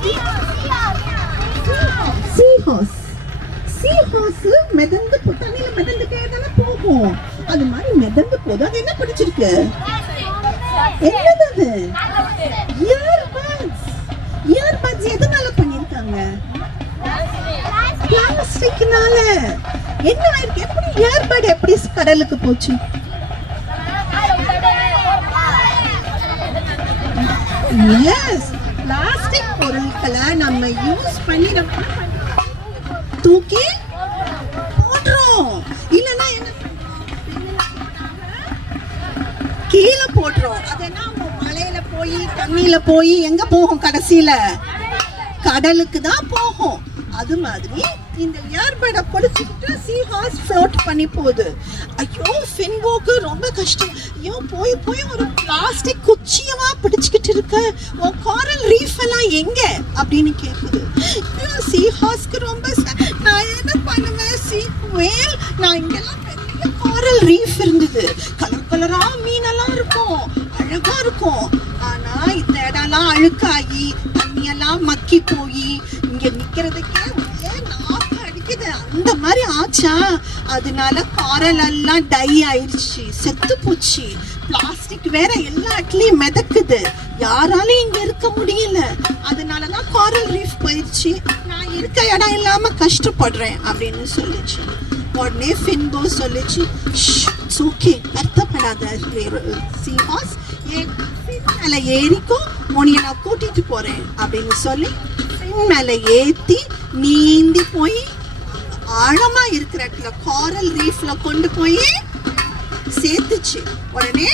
இது சீ ஹார்ஸ் சீ ஹார்ஸ் மிதந்து போ- தண்ணியில மிதந்துட்டே தானே போகும். அது மாதிரி மிதந்து போது அது என்ன பிடிச்சிருக்கு? என்னது அது? இயர்பட்ஸ் இயர்பட்ஸ் எதனால பண்ணிருக்காங்க பிளாஸ்டிக்னால என்ன ஆயிருக்கு? எப்படி இயர்பட் எப்படி கடலுக்கு போச்சு? எஸ் பிளாஸ்டிக் பொருட்களை நம்ம யூஸ் பண்ணி நம்ம தூக்கி போடுறோம் இல்லைன்னா என்ன கீழே போடுறோம் அது என்ன? மலையில போய் தண்ணியில போய் எங்க போகும் கடைசியில? கடலுக்கு தான் போகும். அது மாதிரி இந்த இயர்படை பிடிச்சிக்கிட்டு சீ ஹார்ஸ் ஃப்ளோட் பண்ணி போகுது. ஐயோ ஃபின்போக்கு ரொம்ப கஷ்டம். ஐயோ போய் போய் ஒரு பிளாஸ்டிக் குச்சியமாக பிடிச்சிக்கிட்டு இருக்க. உன் காரல் ரீஃப் எல்லாம் எங்கே? அப்படின்னு கேட்குது. ஐயோ சீ ஹார்ஸ்க்கு ரொம்ப நான் என்ன பண்ணுவேன்? சீ வேல் நான் இங்கெல்லாம் பெரிய காரல் ரீஃப் இருந்தது. கலர் கலராக மீனெல்லாம் இருக்கும். அழகாக இருக்கும். ஆனால் இந்த இடம்லாம் அழுக்காகி தண்ணியெல்லாம் மக்கி போய் இங்க நிக்கிறதுக்கே ஏன் நாக்கு அடிக்குது. அந்த மாதிரி ஆச்சா? அதனால காரல் எல்லாம் டை ஆயிடுச்சு. செத்து போச்சு. பிளாஸ்டிக் வேற எல்லா இடத்துலயும் மிதக்குது. யாராலையும் இங்க இருக்க முடியல. அதனாலதான் காரல் ரீஃப் போயிடுச்சு. நான் இருக்க இடம் இல்லாம கஷ்டப்படுறேன் அப்படின்னு சொல்லிச்சு. உடனே ஃபின்போ சொல்லுச்சு இட்ஸ் ஓகே வருத்தப்படாத சீஹாஸ் ஏன் மேலே மேல ஏறிக்கோ. நான் கூட்டிட்டு போறேன். அப்படின்னு சொல்லி மேல ஏத்தி நீந்தி போய் ஆழமா இருக்கிற இடத்துல காரல் ரீஃப்ல கொண்டு போய் சேர்த்துச்சு. உடனே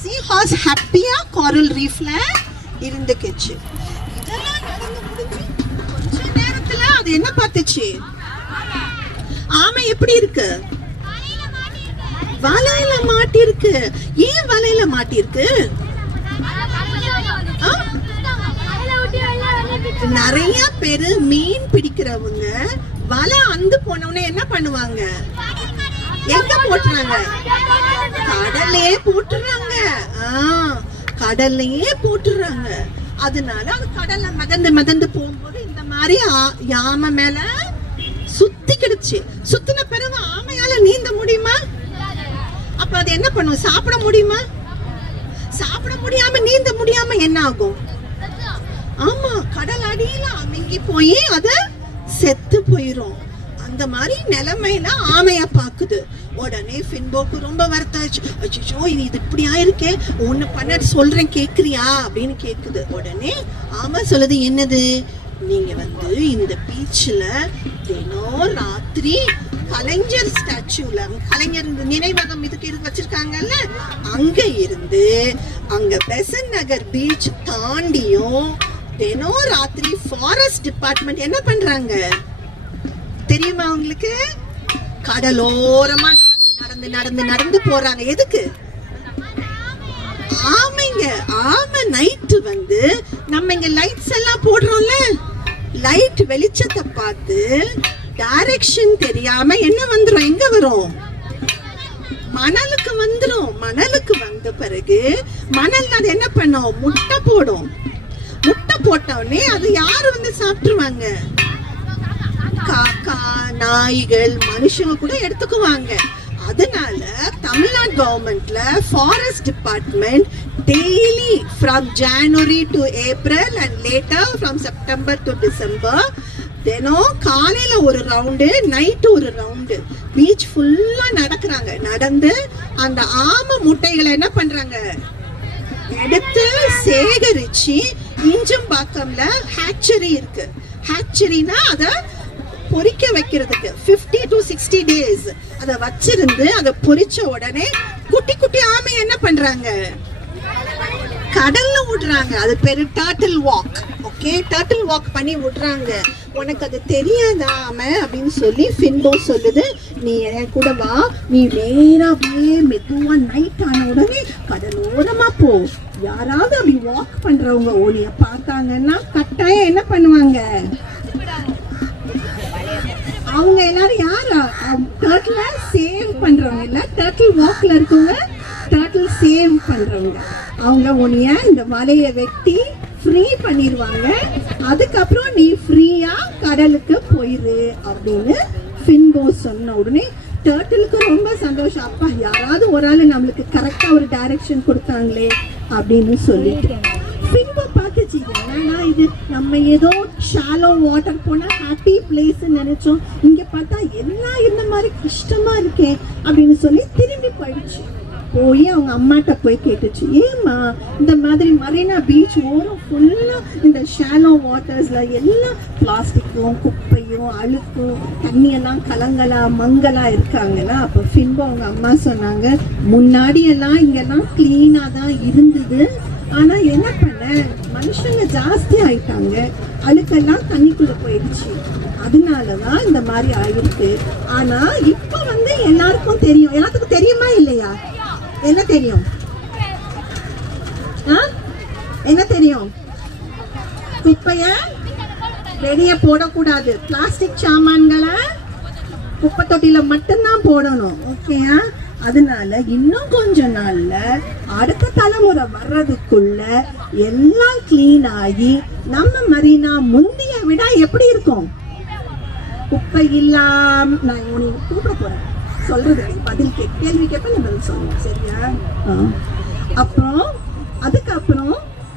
சீ ஹார்ஸ் ஹாப்பியா காரல் ரீஃப்ல இருந்துக்குச்சு. இதெல்லாம் நடந்து முடிஞ்சு கொஞ்ச நேரத்துல அது என்ன பார்த்துச்சு? ஆமை எப்படி இருக்கு? வலையில மாட்டிருக்கு ஏன் வலையில மாட்டிருக்கு ஆ? நிறைய பேரு மீன் பிடிக்கிறவங்க வலை அந்து போனவனே என்ன பண்ணுவாங்க? எங்க போட்டுறாங்க? கடல்லையே போட்டுறாங்க. ஆ, கடல்லையே போட்டுறாங்க. அதனால அது கடல்ல மிதந்து மிதந்து போகும்போது இந்த மாதிரி ஆ- யாமை மேல சுத்திக்கிடுச்சு. சுத்தின பிறகு ஆமையால நீந்த முடியுமா? அப்ப அது என்ன பண்ணும்? சாப்பிட முடியுமா? சாப்பிட முடியாம நீந்த முடியாம என்ன ஆகும்? ஆமா கடல் அடியில அமுங்கி போய் அத செத்து போயிரும். அந்த மாதிரி நிலைமையில ஆமைய பாக்குது உடனே ஃபின்போக்கு ரொம்ப வருத்தாச்சு. அச்சோ இது இது இப்படி ஆயிருக்கே ஒண்ணு பண்ண சொல்றேன் கேக்குறியா? அப்படின்னு கேக்குது. உடனே ஆமா சொல்லுது என்னது? நீங்க வந்து இந்த பீச்சில் தினம் ராத்திரி கலைஞர் ஸ்டாச்சுல கலைஞர் நினைவகம் இதுக்கு இது வச்சிருக்காங்கல்ல அங்க இருந்து அங்க பெசன் நகர் பீச் தாண்டியும் தினம் ராத்திரி ஃபாரஸ்ட் டிபார்ட்மெண்ட் என்ன பண்றாங்க? தெரியுமா உங்களுக்கு? கடலோரமா நடந்து நடந்து நடந்து நடந்து போறாங்க. எதுக்கு? ஆமைங்க ஆமை நைட்டு வந்து நம்ம இங்க லைட்ஸ் எல்லாம் போடுறோம்ல? லைட் வெளிச்சத்தை பார்த்து டைரக்ஷன் தெரியாம என்ன வந்துரும்? எங்க வரும்? மணலுக்கு வந்துரும். மணலுக்கு வந்த பிறகு மணல் அது என்ன பண்ணும்? முட்டை போடும். முட்டை போட்ட அது யாரு வந்து சாப்பிட்டுருவாங்க? காக்கா நாய்கள் மனுஷங்க கூட எடுத்துக்குவாங்க. அதனால தமிழ்நாடு கவர்மெண்ட்ல forest department daily from January to April and later from September to December தினம் காலையில ஒரு ரவுண்டு நைட்டு ஒரு ரவுண்டு பீச் ஃபுல்லா நடக்கிறாங்க. நடந்து அந்த ஆமை முட்டைகளை என்ன பண்றாங்க? எடுத்து சேகரிச்சு இஞ்சம்பாக்கம்ல ஹேச்சரி இருக்கு. ஹேச்சரினா அதை பொறிக்க வைக்கிறதுக்கு 50 டு சிக்ஸ்டி டேஸ் அதை வச்சிருந்து அதை பொறிச்ச உடனே குட்டி குட்டி ஆமை என்ன பண்றாங்க? கடல்ல விடுறாங்க அது பேரு turtle walk okay turtle walk பண்ணி விடுறாங்க உனக்கு அது தெரியாதா ஆமை? அப்படின்னு சொல்லி ஃபின்போ சொல்லுது. நீ என் கூட வா. நீ நேரா அப்படியே மெதுவா நைட் ஆன உடனே கடலோரமா போ. யாராவது அப்படி வாக் பண்றவங்க ஓலிய பார்த்தாங்கன்னா கட்டாயம் என்ன பண்ணுவாங்க? அவங்க எல்லாரும் யாரா? டர்ட்டில சேவ் பண்றவங்க இல்ல டர்ட்டில் வாக்ல இருக்கவங்க டர்ட்டில் சேவ் பண்றவங்க. அவங்க உனிய இந்த வலைய வெட்டி ஃப்ரீ பண்ணிடுவாங்க அதுக்கப்புறம் நீ ஃப்ரீயா கடலுக்கு போயிரு அப்படின்னு ஃபின்போ சொன்ன உடனே டர்ட்டிலுக்கு ரொம்ப சந்தோஷம். அப்பா யாராவது ஒரு ஆள் நம்மளுக்கு கரெக்டாக ஒரு டைரக்ஷன் கொடுத்தாங்களே. அப்படின்னு சொல்லிட்டு. ஃபின்போ பார்த்துச்சு என்னன்னா இது நம்ம ஏதோ ஷாலோ வாட்டர் போனால் ஹாப்பி பிளேஸ்ன்னு நினைச்சோம். இங்கே பார்த்தா எல்லாம் இந்த மாதிரி கஷ்டமா இருக்கே அப்படின்னு சொல்லி திரும்பி போயிடுச்சு போய் அவங்க அம்மாட்ட போய் கேட்டுச்சு. ஏம்மா இந்த மாதிரி மரீனா பீச் ஓரம் ஃபுல்லாக இந்த ஷாலோ வாட்டர்ஸில் எல்லாம் பிளாஸ்டிக்கும் குப்பையும் அழுக்கும் தண்ணியெல்லாம் கலங்கலா மங்கலா இருக்காங்கன்னா அப்போ ஃபின்போ அவங்க அம்மா சொன்னாங்க முன்னாடியெல்லாம் இங்கெல்லாம் க்ளீனாக தான் இருந்தது. ஆனால் என்ன பண்ண? மனுஷங்க ஜாஸ்தி ஆயிட்டாங்க. அழுக்கெல்லாம் தண்ணிக்குள்ளே போயிடுச்சு. அதனால தான் இந்த மாதிரி ஆயிருக்கு. ஆனால் இப்போ வந்து எல்லாருக்கும் தெரியும். எல்லாத்துக்கும் தெரியுமா இல்லையா? என்ன தெரியும்? ஆ? என்ன தெரியும்? குப்பைய வெளியே போடக்கூடாது. பிளாஸ்டிக் சாமான்களை குப்பை தொட்டியில மட்டும்தான் போடணும். ஓகேயா அதனால இன்னும் கொஞ்ச நாள்ல அடுத்த தலைமுறை வர்றதுக்குள்ள எல்லாம் கிளீன் ஆகி நம்ம மரீனா முந்தைய விட எப்படி இருக்கும்? குப்பை இல்லாம நான் உன்னை கூப்பிட போறேன். சொல்றது. பதில் கேள்வி கேட்ப நீ பதில் சொல்லணும் சரியா. அப்புறம் அதுக்கப்புறம்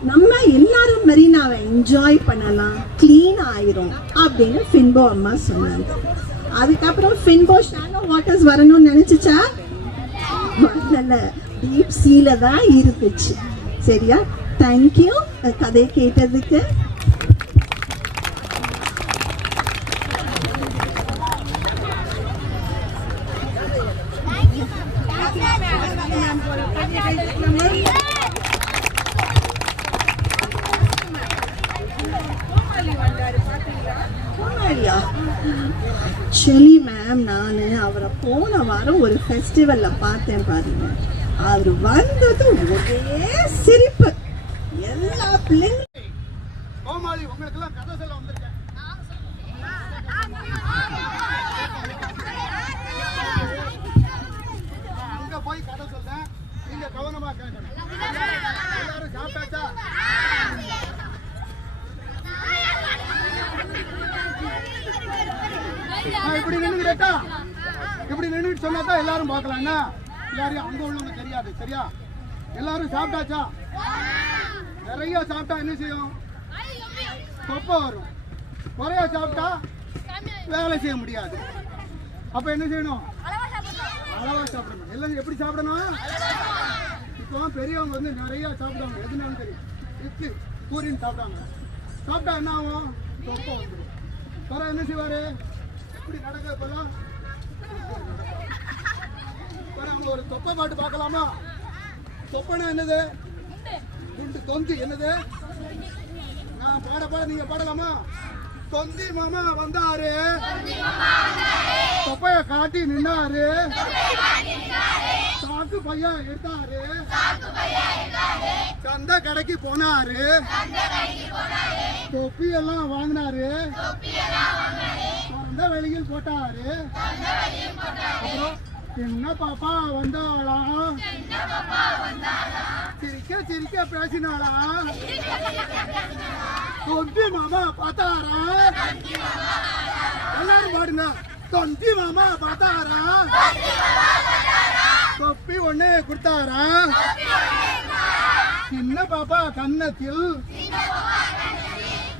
நம்ம எல்லாரும் மெரினாவை என்ஜாய் பண்ணலாம். க்ளீன் ஆயிரும் அப்படின்னு ஃபின்போ அம்மா சொன்னாங்க. அதுக்கப்புறம் ஃபின்போ ஷாலோ வாட்டர்ஸ் வரணும்னு நினைச்சுச்சா? வரல. டீப் சீல தான் இருந்துச்சு. சரியா? தேங்க்யூ கதை கேட்டதுக்கு போனாடியா ஆக்சுவலி மேம் நான் அவரை போன வாரம் ஒரு ஃபெஸ்டிவலில் பார்த்தேன் பாருங்க. அவர் வந்தது ஒரே சிரிப்பு. எல்லா பிள்ளைங்களும் கோமாளி உங்களுக்கெல்லாம் கதை சொல்ல வந்திருக்கேன். அங்க போய் கதை சொல்றேன். நீங்க கவனமா கேட்கணும். எல்லாரும் சாப்பிட்டாச்சா? நான் இப்படி நின்னுக்கிட்டா இப்படி நின்றுட்டு சொன்னா தான் எல்லாரும் பார்க்கலாம். என்ன? எல்லாரையும் அங்க உள்ளவங்க தெரியாது. சரியா? எல்லாரும் சாப்பிட்டாச்சா? நிறைய சாப்பிட்டா என்ன செய்யும்? தொப்பை வரும். குறைய சாப்பிட்டா வேலை செய்ய முடியாது. அப்ப என்ன செய்யணும்? அளவா சாப்பிடணும். எல்லாம் எப்படி சாப்பிடணும்? இப்போ பெரியவங்க வந்து நிறைய சாப்பிடுவாங்க. எதுனாலும் தெரியும் இட்லி பூரின்னு சாப்பிடுவாங்க. சாப்பிட்டா என்ன ஆகும்? தொப்பை வந்துடும் குறை என்ன செய்வாரு? எப்படி நடக்க ஒரு தொப்பை பாட்டு பார்க்கலாமா? தொப்பைனா என்னது? துண்டு தொந்தி என்னது? நான் பாட பாட நீங்க பாடலாமா? தொந்தி மாமா வந்தாரு. தொப்பைய காட்டி நின்னாரு. சாக்கு பையா எடுத்தாரு. சந்த கடைக்கு போனாரு. தொப்பி எல்லாம் வாங்கினாரு. வந்த வெளியில் போட்டாரு. என்ன பாப்பா வந்தாளாம் சிரிக்க சிரிக்க பேசினாளா? தொந்தி மாமா பார்த்தாரா? எல்லாரும் பாடுங்க. தொந்தி மாமா பார்த்தாரா? தொப்பி ஒண்ணு கொடுத்தாரா? சின்ன பாப்பா கன்னத்தில்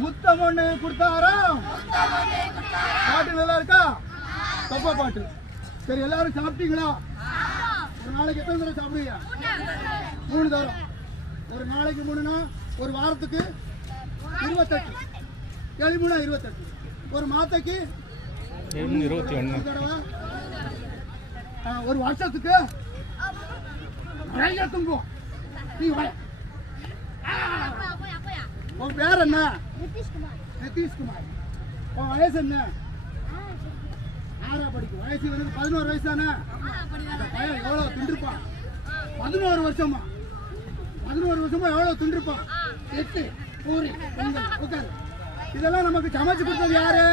முத்தம் ஒண்ணு கொடுத்தாரா? பாட்டு நல்லா இருக்கா? தொப்ப பாட்டு. சரி எல்லாரும் சாப்பிட்டீங்களா? ஒரு நாளைக்கு எத்தனை தடவை சாப்பிடுவீங்க? மூணு தரம் ஒரு நாளைக்கு மூணுனா ஒரு வாரத்துக்கு இருபத்தெட்டு. ஏழு மூணா இருபத்தெட்டு. ஒரு மாத்தைக்கு இருபத்தி ஒன்று. தடவை. ஒரு வருஷத்துக்கு நிறைய தும்பும் வர உன் பேர் என்ன நிதிஷ்குமார். உன் வயசு என்ன? ஆறா படிக்கும் வயசு வந்து பதினோரு வயசு தானே அந்த பையன் எவ்வளவு தின்றுப்பான் பதினோரு வருஷமா? பதினோரு வருஷமா எவ்வளவு தின்றுப்பான் எட்டு. பூரி பொங்கல். உட்காரு. இதெல்லாம் நமக்கு சமைச்சு கொடுத்தது யாரு?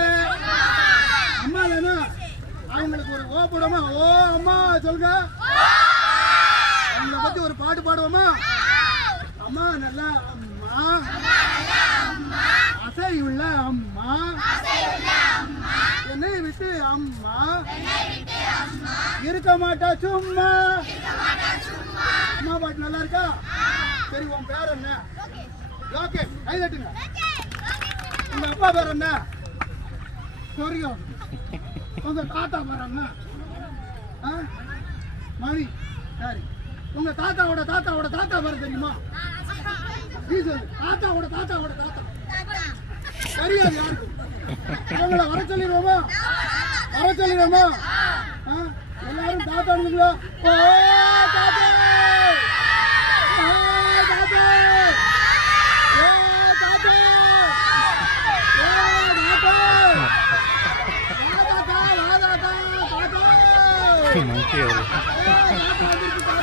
அம்மா தானே? அவங்களுக்கு ஒரு ஓ போடுவோமா ஓ அம்மா சொல்லுங்க. அவங்கள பத்தி ஒரு பாட்டு பாடுவோமா? அம்மா நல்லா அசையுள்ள அம்மா. என்னை விட்டு அம்மா. இருக்க மாட்டா சும்மா. அம்மா பாட்டு நல்லா இருக்கா? சரி உன் பேர் என்ன? ஓகே கை தட்டுங்க. உங்க அப்பா பேர் என்ன? சொரியம். உங்க தாத்தா பேர் என்ன? மணி. சரி. உங்க தாத்தாவோட தாத்தாவோட தாத்தா பேர் தெரியுமா? நீ சொல்லு தாத்தாவோட தாத்தாவோட தாத்தா. தெரியாது அவங்கள வர சொல்லிடுவோமா? வர சொல்லிடுவோமா? எல்லாரும் தாத்தா இருந்துங்களா ஓ தாத்தா ஓ தாத்தா ஓ தாத்தா ஓ தாத்தா வா தாத்தா வா தாத்தா தாத்தா மங்கி அவர் அது அது இருக்கு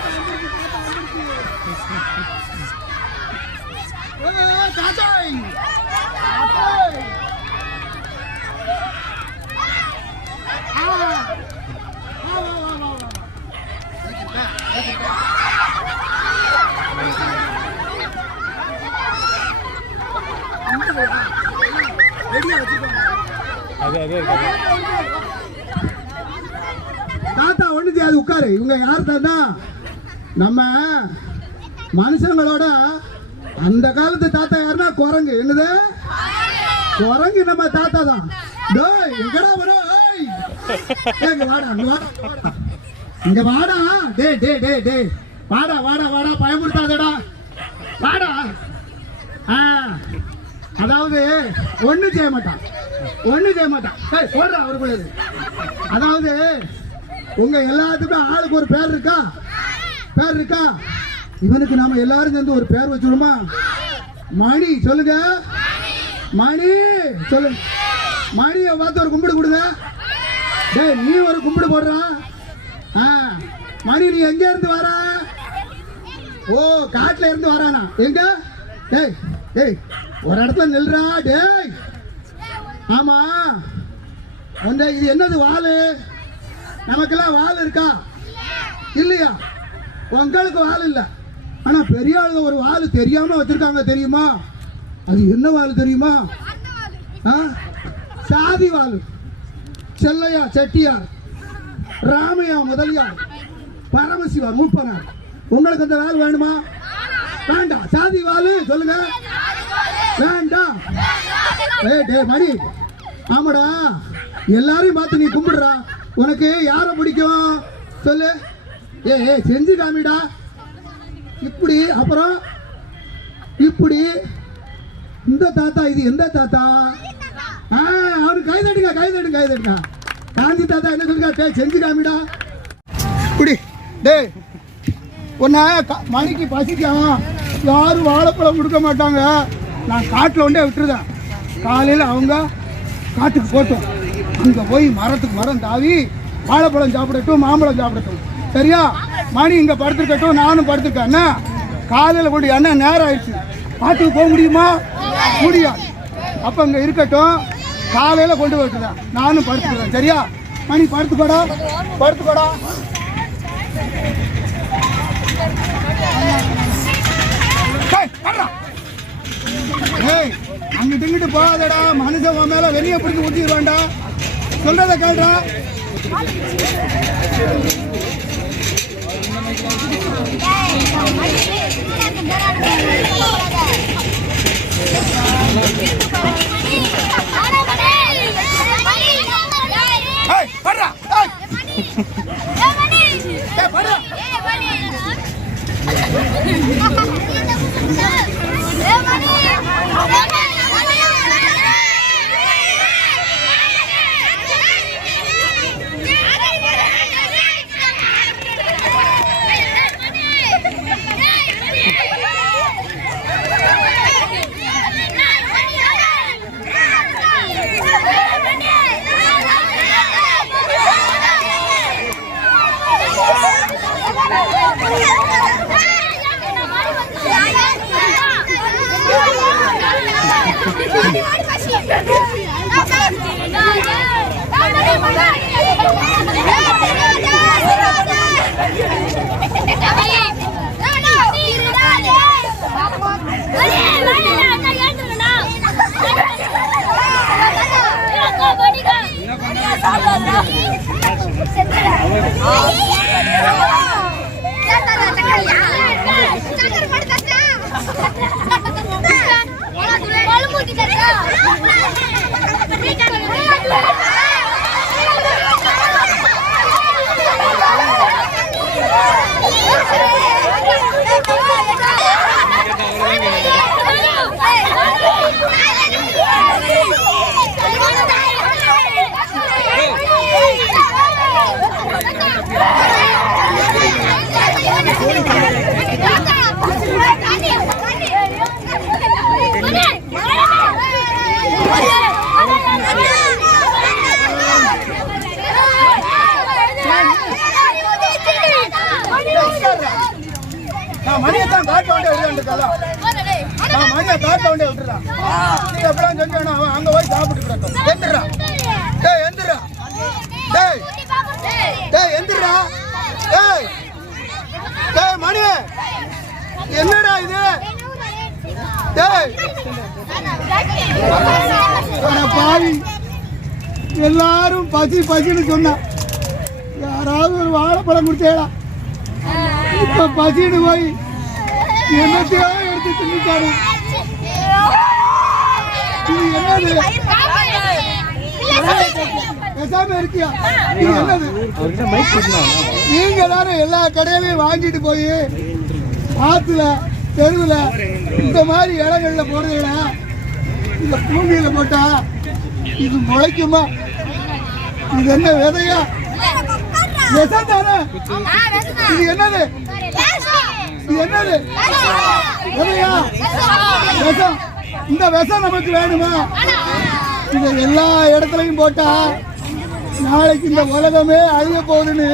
தாத்தா ஒண்ணு செய்யாது உட்காரு. இவங்க யார் தாத்தா? நம்ம மனுஷங்களோட அந்த காலத்து தாத்தா யாருன்னா? குரங்கு. என்னது? குரங்கு நம்ம தாத்தா தான். டேய் எங்கடா வரும் ஏய். இங்க வாடா இங்க வாடா இங்க வாடா. வாடா. டேய் டேய் டேய் டேய். வாடா வாடா வாடா. பயமுறுத்தாதடா. வாடா. ஆ. அதாவது ஒண்ணு செய்ய மாட்டான். ஒண்ணு செய்ய மாட்டான். ஏய் போடுறா அவருக்குள்ளது அதாவது உங்க எல்லாத்துக்கும் ஆளுக்கு ஒரு பேர் இருக்கா? பேர் இருக்கா? இவனுக்கு நாம எல்லாரும் சேர்ந்து ஒரு பேர் வச்சுடுமா மணி சொல்லுங்க. மணி சொல்லு. மணியை பார்த்து ஒரு கும்பிடு கொடுங்க. டேய் நீ ஒரு கும்பிடு போடுறா. ஆ மணி நீ எங்க இருந்து வர? ஓ காட்டுல இருந்து வரானா? எங்க? டேய் டேய் ஒரு இடத்துல நில்றா டேய். ஆமா. அந்த இது என்னது வாலு? நமக்கெல்லாம் வால் இருக்கா? இல்லையா? உங்களுக்கு வால் இல்லை. ஆனா பெரிய ஆளுங்க ஒரு வால் தெரியாம வச்சிருக்காங்க தெரியுமா? அது என்ன வாள் தெரியுமா? ஆ? சாதி வாள். செல்லையா செட்டியார் ராமையா முதலியார் பரமசிவா மூப்பனார் உங்களுக்கு அந்த வேலை வேணுமா? வேண்டாம் சாதி வால் சொல்லுங்க. வேண்டாம் ஏ டேய் மணி. ஆமாடா. எல்லாரையும் பார்த்து நீ கும்பிடுறா. உனக்கு யாரை பிடிக்கும்? சொல்லு. ஏ ஏ செஞ்சு காமிடா இப்படி அப்புறம் இப்படி. இந்த தாத்தா இது எந்த தாத்தா? ஆ அவரு கைதடுங்க கைதடுங்க கைதடுங்க காந்தி தாத்தா என்ன சொல்லுங்க? டேய் செஞ்சு காமிடா. இப்படி டேய் உன்னை மணிக்கு பசிக்கும் யாரும் வாழைப்பழம் கொடுக்க மாட்டாங்க. நான் காட்டில் ஒன்றே விட்டுருதேன். காலையில் அவங்க காட்டுக்கு போட்டோம். அங்கே போய் மரத்துக்கு மரம் தாவி வாழைப்பழம் சாப்பிடட்டும் மாம்பழம் சாப்பிடட்டும். சரியா? மணி இங்கே படுத்துருக்கட்டும் நானும் படுத்துருக்கேன். அண்ணா காலையில் கொண்டு அண்ணன் நேரம் ஆயிடுச்சு. காட்டுக்கு போக முடியுமா? முடியும் அப்போ இங்கே இருக்கட்டும் காலையில் கொண்டு போட்டுதான் நானும் படுத்துக்கிறேன். சரியா? மணி படுத்துக்கோடா. படுத்துக்கோடா. டேய், வர்றா. ஏய், அங்கிட்டு இங்கிட்டு போகாதடா. மனுஷன் உன் மேல வெளியே பிடிச்சி ஊத்திடுவான்டா சொல்றத கேள்றா ஏய், நான் காட்ட வேண்டிய விட்டுறான் நீ எப்படிலாம் செஞ்சானோ அவன் அங்க போய் சாப்பிட்டு கிடக்கும் எந்திரா. டேய் எந்திரா. டேய். டேய் எந்திரா. டேய். டேய் மணி. என்னடா இது? டேய். அட பாவி. எல்லாரும் பசி பசின்னு சொன்னா. யாராவது ஒரு வாழைப்பழம் குடிச்சேடா. இப்ப பசின்னு போய் என்னத்தையோ எடுத்து தின்னுட்டாரு இது என்னது? பேசாம இருக்கியா? இது என்னது? நீங்க தானே எல்லா கடையிலையும் வாங்கிட்டு போய் ஆத்துல தெருவில் இந்த மாதிரி இடங்கள்ல போடுறீங்களா? இந்த பூமியில போட்டா இது முளைக்குமா? இது என்ன விதையா? விஷம் தானே இது என்னது? இது என்னது? விதையா? விஷம் இந்த விஷம் நமக்கு வேணுமா? இதை எல்லா இடத்துலையும் போட்டா நாளைக்கு இந்த உலகமே அழிய போகுதுன்னு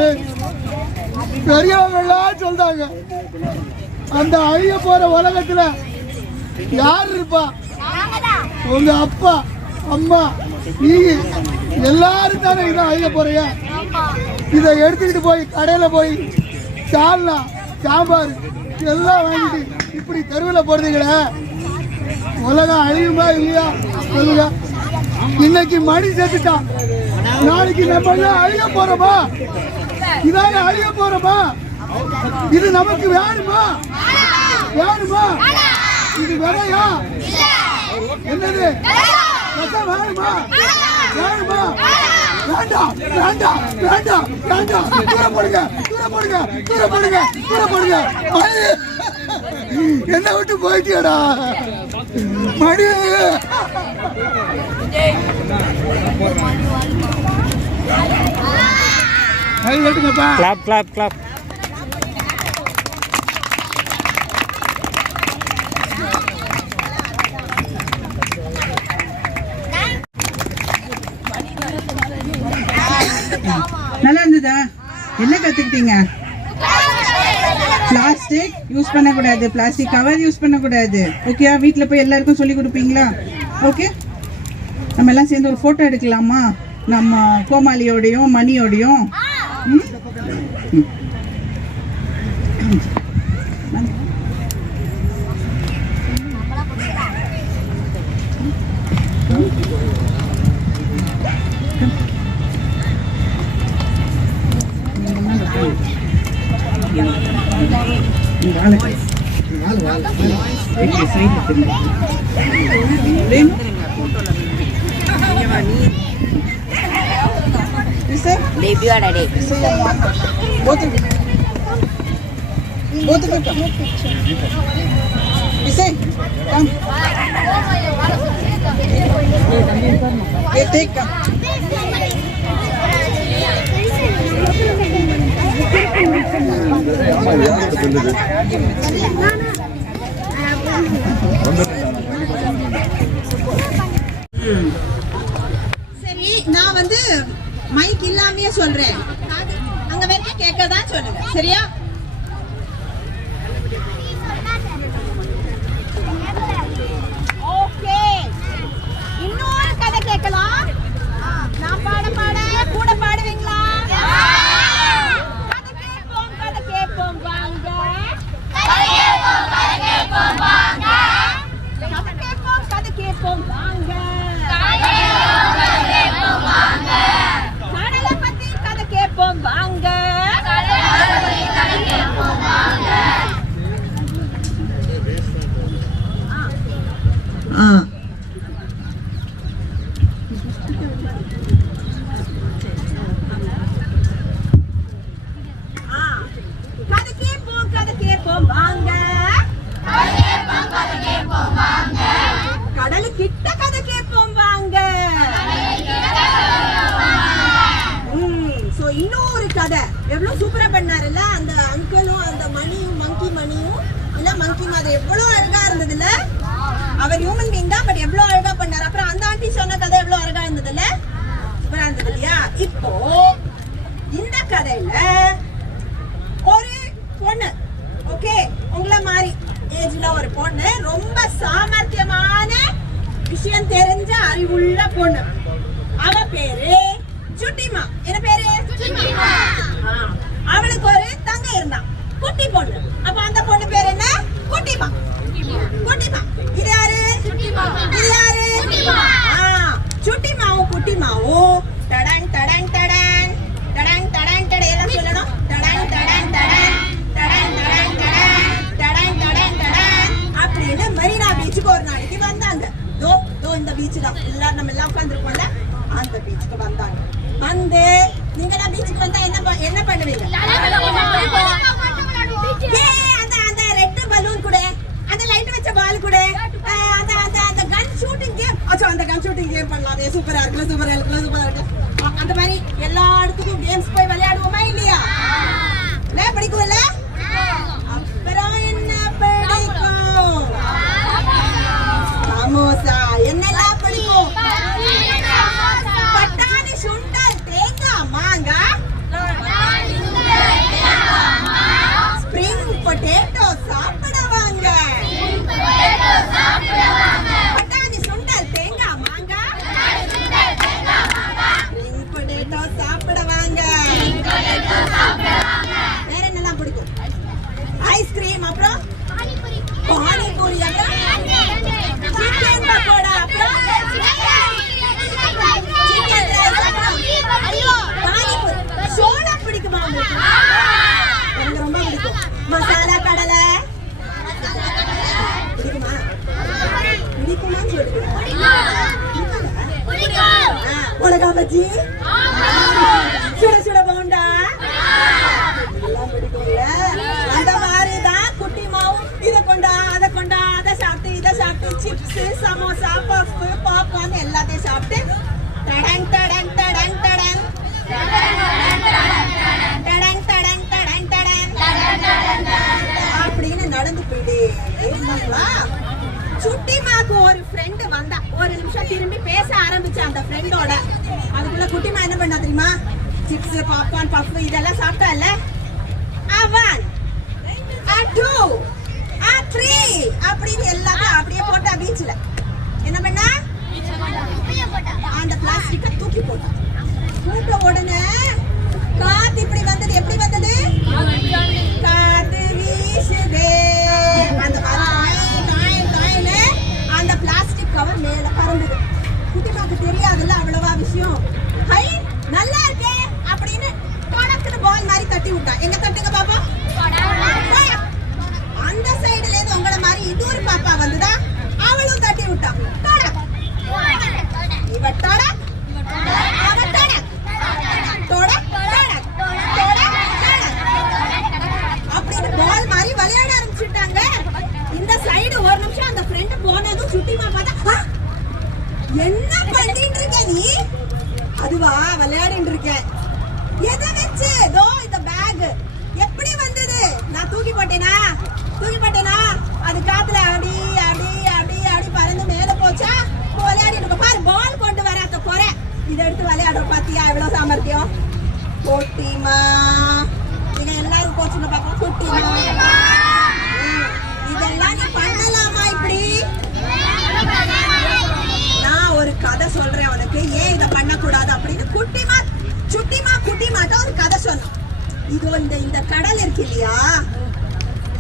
பெரியவங்களாம் சொல்றாங்க. அந்த அழிய போற உலகத்துல யார் இருப்பா? உங்க அப்பா அம்மா நீ எல்லாரும் தானே இதை அழிய போறீங்க? இதை எடுத்துக்கிட்டு போய் கடையில போய் சால்னா சாம்பார் எல்லாம் வாங்கிட்டு இப்படி தெருவில் போடுறீங்களே? உலகம் அழியுமா இல்லையா? சொல்லுங்க இன்னைக்கு மணி செத்துட்டான் நாளைக்கு நம்ம அழிய போறோமா? இதாங்க அழிய போறோமா? இது நமக்கு வேணுமா? வேணுமா? இது விலையா? என்னது? வேணுமா? வேணுமா? வேண்டாம் வேண்டாம் வேண்டாம் வேண்டாம். தூர போடுங்க தூர போடுங்க தூர போடுங்க தூர போடுங்க. மணி என்ன விட்டு போயிட்டியடா. மணி. கை கட்டுங்கப்பா கிளாப் கிளாப் கிளாப் நல்லா இருந்ததா என்ன கத்துக்கிட்டீங்க? பிளாஸ்டிக் யூஸ் பண்ணக்கூடாது. பிளாஸ்டிக் கவர் யூஸ் பண்ணக்கூடாது. ஓகேயா வீட்டில் போய் எல்லாருக்கும் சொல்லி கொடுப்பீங்களா? ஓகே நம்ம எல்லாம் சேர்ந்து ஒரு ஃபோட்டோ எடுக்கலாமா? நம்ம கோமாளியோடையும் மணியோடையும். ம்? Both of you come. This. Come. Okay, take come. சரி நான் வந்து மைக் இல்லாமயே சொல்றேன் அங்க வரைக்கும் கேட்கதான் சொல்லுங்க சரியா அந்த பீச்சுக்கு வந்தாங்க. வந்து நீங்க எல்லாம் பீச்சுக்கு வந்தா என்ன ப- என்ன பண்ணுவீங்க? ஏய், அந்த அந்த ரெட் பலூன் கூட அந்த லைட் வச்ச பால் கூட அந்த அந்த அந்த கன் ஷூட்டிங் கேம் அச்சோ அந்த கன் ஷூட்டிங் கேம் பண்ணலாமே. சூப்பரா இருக்குல்ல சூப்பரா இருக்குல்ல சூப்பரா இருக்கு அந்த மாதிரி எல்லா இடத்துக்கும் கேம்ஸ் போய் விளையாடுவோமா இல்லையா? இல்ல பிடிக்கும்ல? அப்புறம் என்ன பிடிக்கும்? சமோசா என்னெல்லாம் பிடிக்கும் பட்டாணி சுண்டல் தேங்காய் மாங்காய் ஸ்ப்ரிங் பொட்டேட்டோ சாப்பிடுவாங்க பட்டாணி சுண்டல் தேங்காய் மாங்காய் ஸ்ப்ரிங் பொட்டேட்டோ சாப்பிடுவாங்க வேற என்னெல்லாம் பிடிக்கும் ஐஸ்கிரீம் அப்புறம் பானிபூரி அப்புறம் சிக்கன் பக்கோடா அப்புறம் சிக்கன் ரைஸ் அப்புறம் பானிபூரி சோளம் பிடிக்குமா உங்களுக்கு எனக்கு ரொம்ப பிடிக்கும் மசாலா கடலை பிடிக்குமா பிடிக்குமான்னு சொல்லுங்க மிளகா பஜ்ஜி சுட சுட போண்டா. அந்த மாதிரி தான் குட்டி மாவும் இதை கொண்டா அதை கொண்டா அதை சாப்பிட்டு இதை சாப்பிட்டு சிப்ஸ் சமோசா பஃப் பாப்கார்ன் எல்லாத்தையும் சாப்பிட்டு டடன் டடன் டடன் டடன் டடன் டடன் டடன் டடன் அப்படின்னு நடந்து போயிட்டே. இருந்தாங்களா சுட்டிமாக்கு ஒரு ஃப்ரெண்டு வந்தா ஒரு நிமிஷம் திரும்பி பேச ஆரம்பிச்சா அந்த ஃப்ரெண்டோட அதுக்குள்ள குட்டிமா என்ன பண்ணா தெரியுமா? சிப்ஸ் பாப்கார்ன் பஃப் இதெல்லாம் சாப்பிட்டால? அவன் டூ ஆ த்ரீ அப்படின்னு எல்லாத்தையும் அப்படியே போட்டா பீச்சில் என்ன பண்ணா? அந்த பிளாஸ்டிக்கை தூக்கி போட்டா கூட்ட உடனே காத்து இப்படி வந்தது எப்படி வந்தது? காத்து வீசுதே. அந்த மாதிரி தாய் தாயின்னு அந்த பிளாஸ்டிக் பறந்தது குட்டிமாக்கு தெரியாதுல்ல அவ்வளவா விஷயம். ஹை நல்லா இருக்கே அப்படின்னு தொடக்குன்னு பால் மாதிரி தட்டி விட்டான் எங்க தட்டுங்க பாப்பா டொடக். அந்த சைடுல இருந்து உங்கள மாதிரி இன்னொரு பாப்பா வந்துதா அவளும் தட்டி விட்டான் டொடக். இவ டொடக். அவ டொடக். டொடக், டொடக். டொடக், டொடக். அப்படின்னு பால் மாதிரி விளையாட ஆரம்பிச்சுட்டாங்க இந்த சைடு ஒரு நிமிஷம் அந்த ஃப்ரெண்ட் போனதும் சுட்டிமா பார்த்தா "ஆ, என்ன பண்ணிட்டு இருக்க நீ அதுவா விளையாடிட்டு இருக்கேன் எதை வச்சு தோ இந்த பேக் எப்படி வந்தது நான் தூக்கி போட்டேனா தூக்கி போட்டேனா அது காத்துல அப்படி அப்படி அப்படி அப்படி பறந்து மேல போச்சா இப்போ விளையாடிட்டு இருக்க பாரு பால் கொண்டு வர அந்த குறை இதை எடுத்து விளையாடுற பாத்தியா எவ்வளவு சாமர்த்தியம் குட்டிமா நீங்க எல்லாரும் கோச்சுங்க பாப்போம் குட்டிமா ம், இதெல்லாம் நீ பண்ணலாமா இப்படி நான் ஒரு கதை சொல்றேன் உனக்கு ஏன் இதை பண்ணக்கூடாது அப்படின்னு குட்டிமா சுட்டிமா குட்டிமாட்ட ஒரு கதை சொன்னோம் இதோ இந்த இந்த கடல் இருக்கு இல்லையா?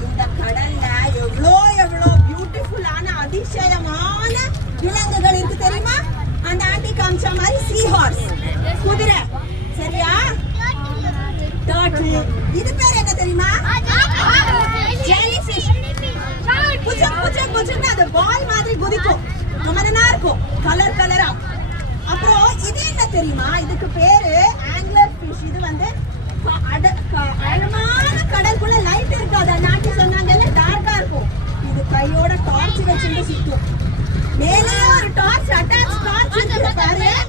இந்த கடல்ல எவ்வளோ எவ்வளோ பியூட்டிஃபுல்லான அதிசயமான விலங்குகள் இருக்கு தெரியுமா? அந்த ஆண்டி காமிச்ச மாதிரி சீ ஹார்ஸ் குதிரை. சரியா? Turtle. இது பேர் என்ன தெரியுமா? Jellyfish. புச்சம் புச்சம் புச்சம்னு அது பால் மாதிரி குதிக்கும். ரொம்ப இருக்கும். கலர் கலரா அப்புறம் இது என்ன தெரியுமா? இதுக்கு பேரு ஆங்கிலர் ஃபிஷ் இது வந்து அழமான கடலுக்குள்ள லைட் இருக்காது. நாட்டி சொன்னாங்கல்ல டார்க்கா இருக்கும். இது கையோட டார்ச் வச்சுட்டு சுத்தும். மேலேயே ஒரு டார்ச் அட்டாச் டார்ச் பாருங்க.